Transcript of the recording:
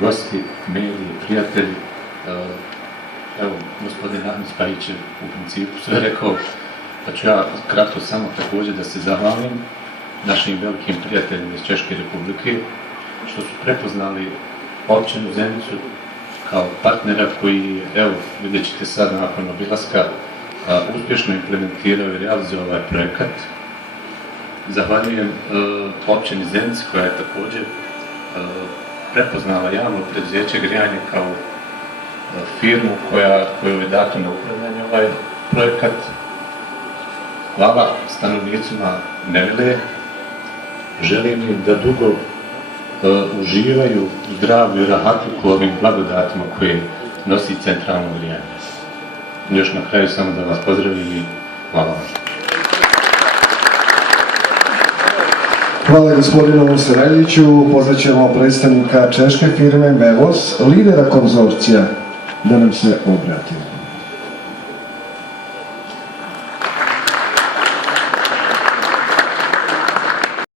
gosti, mediji, prijatelji. Evo, gospodin Ahmed Spajić je u principu sve rekao, pa ću ja kratko samo također da se zahvalim našim velikim prijateljima iz Češke Republike, što su prepoznali općinu Zenicu kao partnera koji, evo, vidjet ćete sad nakon obilaska, uspješno implementirao i realizirao ovaj projekat. Zahvaljujem općini Zenici koja je također prepoznala javno preduzeće Grijanje kao firmu koju je dato na upravljanje ovaj projekat. Hvala stanovnicima Nevele. Želim im da dugo uživaju u zdravlju i rahatluku ovim blagodatima koje nosi centralno grijanje. Još na kraju samo da vas pozdravim i hvala vam. Hvala gospodinu Sereljiću. Pozvat ćemo predstavnika češke firme Mevos, lidera konzorcija, da nam se obrati.